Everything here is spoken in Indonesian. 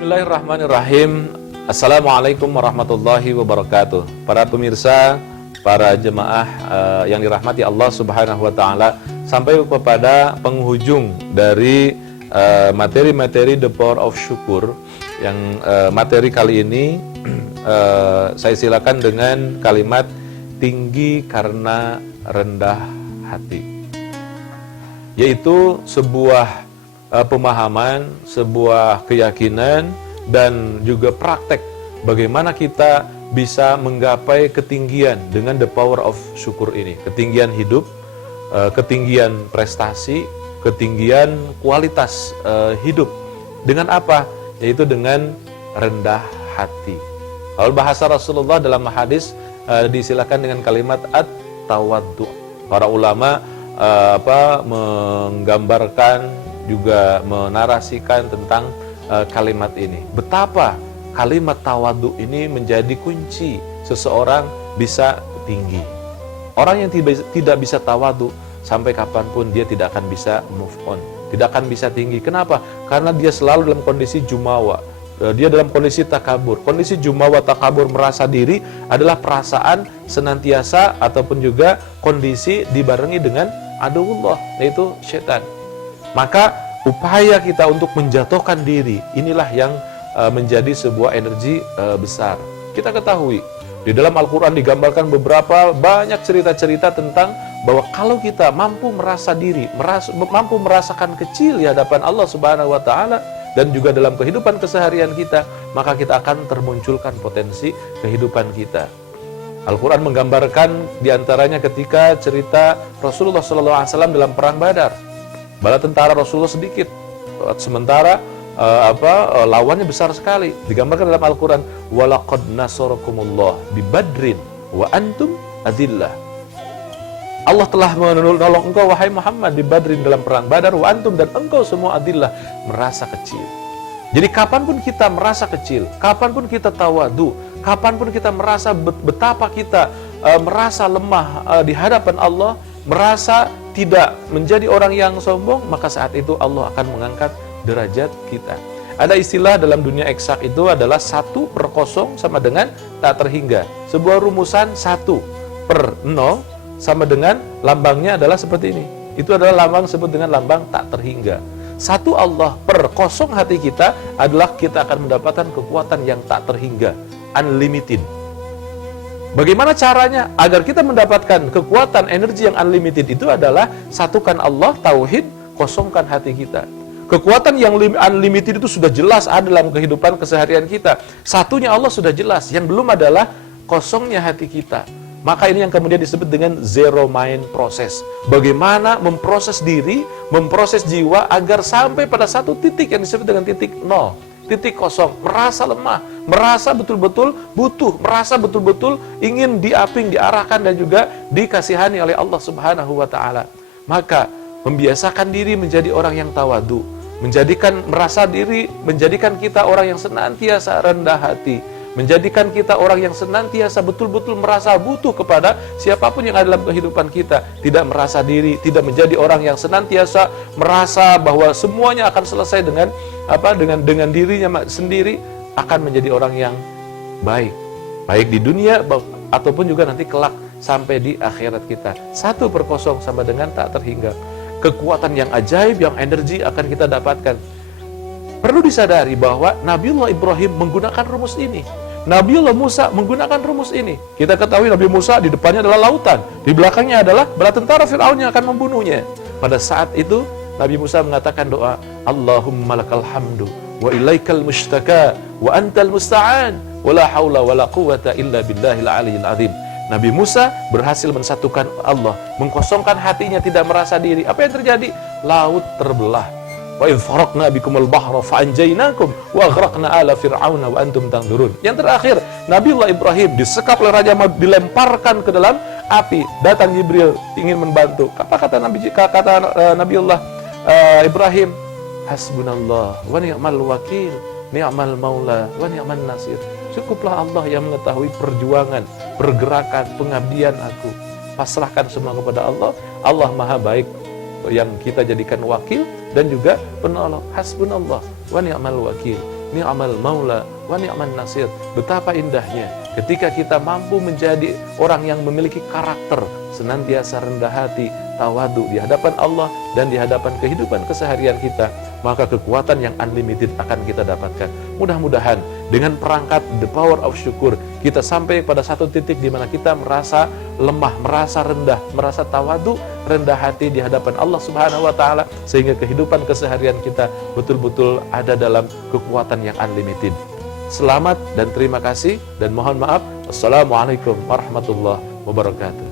Bismillahirrahmanirrahim. Assalamualaikum warahmatullahi wabarakatuh. Para pemirsa, para jemaah yang dirahmati Allah Subhanahu wa taala, sampai kepada penghujung dari materi-materi The Power of Syukur. Yang materi kali ini saya silakan dengan kalimat tinggi karena rendah hati, yaitu sebuah pemahaman, sebuah keyakinan, dan juga praktek bagaimana kita bisa menggapai ketinggian dengan the power of syukur ini. Ketinggian hidup, ketinggian prestasi, ketinggian kualitas hidup. Dengan apa? Yaitu dengan rendah hati. Kalau bahasa Rasulullah dalam hadis disilakan dengan kalimat at-tawaddu. Para ulama menggambarkan, juga menarasikan tentang kalimat ini. Betapa kalimat tawadhu ini menjadi kunci seseorang bisa tinggi. Orang yang tidak bisa tawadhu, sampai kapanpun dia tidak akan bisa move on, tidak akan bisa tinggi. Kenapa? Karena dia selalu dalam kondisi jumawa, dia dalam kondisi takabur. Kondisi jumawa takabur, merasa diri, adalah perasaan senantiasa ataupun juga kondisi dibarengi dengan aduwullah, yaitu setan. Maka upaya kita untuk menjatuhkan diri, inilah yang menjadi sebuah energi besar. Kita ketahui, di dalam Al-Quran digambarkan banyak cerita-cerita tentang bahwa kalau kita mampu merasa diri, mampu merasakan kecil di hadapan Allah Subhanahu wa taala, dan juga dalam kehidupan keseharian kita, maka kita akan termunculkan potensi kehidupan kita. Al-Quran menggambarkan diantaranya ketika cerita Rasulullah SAW dalam perang Badar. Bala tentara Rasulullah sedikit, sementara lawannya besar sekali. Digambarkan dalam Al-Quran, walaqad nasarakumullah bi badrin wa antum adillah. Allah telah menolong engkau wahai Muhammad di Badrin, dalam perang Badar, wa antum, dan engkau semua adillah, merasa kecil. Jadi kapanpun kita merasa kecil, kapanpun kita tawadu, kapanpun kita merasa betapa kita merasa lemah di hadapan Allah, merasa tidak menjadi orang yang sombong, maka saat itu Allah akan mengangkat derajat kita. Ada istilah dalam dunia eksak itu adalah 1/0 sama dengan tak terhingga. Sebuah rumusan 1/0 sama dengan lambangnya adalah seperti ini. Itu adalah lambang disebut dengan lambang tak terhingga. 1 Allah per 0 hati kita adalah kita akan mendapatkan kekuatan yang tak terhingga, unlimited. Bagaimana caranya agar kita mendapatkan kekuatan energi yang unlimited? Itu adalah satukan Allah, tauhid, kosongkan hati kita. Kekuatan yang unlimited itu sudah jelas ada dalam kehidupan keseharian kita. Satunya Allah sudah jelas, yang belum adalah kosongnya hati kita. Maka ini yang kemudian disebut dengan zero mind process. Bagaimana memproses diri, memproses jiwa agar sampai pada satu titik yang disebut dengan titik nol, titik kosong, merasa lemah, merasa betul-betul butuh, merasa betul-betul ingin diaping, diarahkan, dan juga dikasihani oleh Allah Subhanahu wa taala. Maka membiasakan diri menjadi orang yang tawadu, menjadikan kita orang yang senantiasa rendah hati, menjadikan kita orang yang senantiasa betul-betul merasa butuh kepada siapapun yang ada dalam kehidupan kita, tidak merasa diri, tidak menjadi orang yang senantiasa merasa bahwa semuanya akan selesai dengan dirinya sendiri, akan menjadi orang yang baik di dunia ataupun juga nanti kelak sampai di akhirat kita. 1/0 sama dengan tak terhingga. Kekuatan yang ajaib, yang energi akan kita dapatkan. Perlu disadari bahwa Nabiullah Ibrahim menggunakan rumus ini, Nabiullah Musa menggunakan rumus ini. Kita ketahui Nabi Musa di depannya adalah lautan, di belakangnya adalah bala tentara Fir'aun yang akan membunuhnya. Pada saat itu Nabi Musa mengatakan doa, Allahumma lakal hamdu wa ilaikal mushtaka wa antal musta'an wa la hawla wa la quwata illa billahil aliyyil azim. Nabi Musa berhasil mensatukan Allah, mengkosongkan hatinya, tidak merasa diri. Apa yang terjadi? Laut terbelah. Wa idh faraqna bikumul bahra fa anjaynakum wa aghraqna ala fir'auna wa antum tanzurun. Yang terakhir, Nabiullah Ibrahim disekap oleh Raja Maut, dilemparkan ke dalam api. Datang Jibril ingin membantu. Apa kata Nabiullah Ibrahim? Hasbunallah wa ni'mal wakil, ni'mal maula wa ni'man nasir. Cukuplah Allah yang mengetahui perjuangan, pergerakan, pengabdian aku. Pasrahkan semua kepada Allah. Allah Maha Baik yang kita jadikan wakil dan juga penolong. Hasbunallah wa ni'mal wakil. ni'mal maula wa ni'man nasir. Betapa indahnya ketika kita mampu menjadi orang yang memiliki karakter senantiasa rendah hati, tawadu di hadapan Allah dan di hadapan kehidupan keseharian kita, maka kekuatan yang unlimited akan kita dapatkan. Mudah-mudahan dengan perangkat the power of syukur, kita sampai pada satu titik di mana kita merasa lemah, merasa rendah, merasa tawadu, rendah hati di hadapan Allah Subhanahu wa taala, sehingga kehidupan keseharian kita betul-betul ada dalam kekuatan yang unlimited. Selamat dan terima kasih, dan mohon maaf. Assalamualaikum warahmatullahi wabarakatuh.